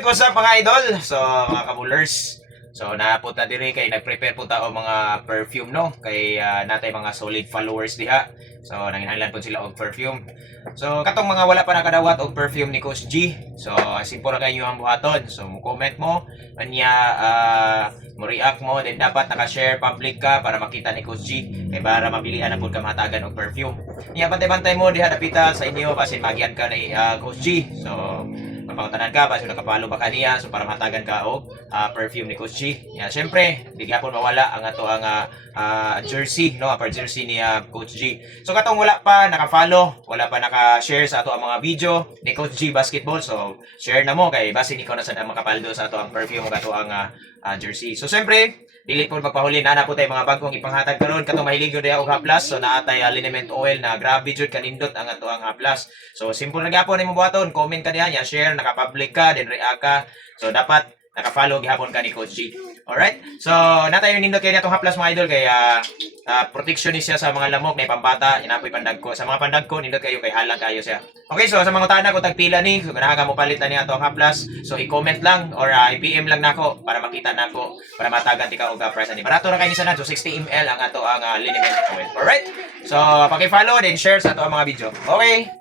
Alright, what's up mga idol? So, mga kabulers. So, naapot na diri kay nag-prepare po tao mga perfume no kay natay mga solid followers diha. So, nanginahanglan po sila og perfume. So, katong mga wala pa nakadawat og perfume ni Coach G. So, simple ra kayo ang buhaton. So, mo comment mo anya mo react mo then dapat naka-share public ka para makita ni Coach G kay para mabilian na pud ka matagan og perfume. Nya bantay-bantay mo diha dapita sa inyo basin magian ka ni Coach G. So, mapangutanan ka basta nakapalo ba kaniya so para matagan ka og perfume ni Coach G. Yeah, syempre, di gyapon mawala ang ato ang jersey no, upper jersey ni Coach G. So katong wala pa naka-follow, wala pa naka-share sa ato ang mga video ni Coach G Basketball. So share na mo kay basin ikaw na sad ang makapaldo sa ato ang perfume ug ato ang jersey. So syempre, dili po magpahuli na po tay mga bagong ipanghatag karon katong mahilig gyud og haplas. So naatay liniment oil na grabe jud kanindot ang ato ang haplas. So simple ra gyapon nimo buhaton, comment ka diha, share, naka-public ka, then react ka. So dapat naka-follow gihapon ka ni Coach G. Alright? So natay nindot kay atong haplas mga idol kay protection ni siya sa mga lamok na pambata, inapoy pandagko. Sa mga pandagko nindot kayo kay halang kayo siya. Okay, so sa mga utana ko tagpila ni, so ganahan ka mo palitan ni atong haplas. So i-comment lang or i-PM lang nako para makita nako para matagan ti ka og price ani. Barato ra kay ni sana so 60 ml ang ato ang liniment oil. Alright? So paki-follow then share sa ato ang mga video. Okay?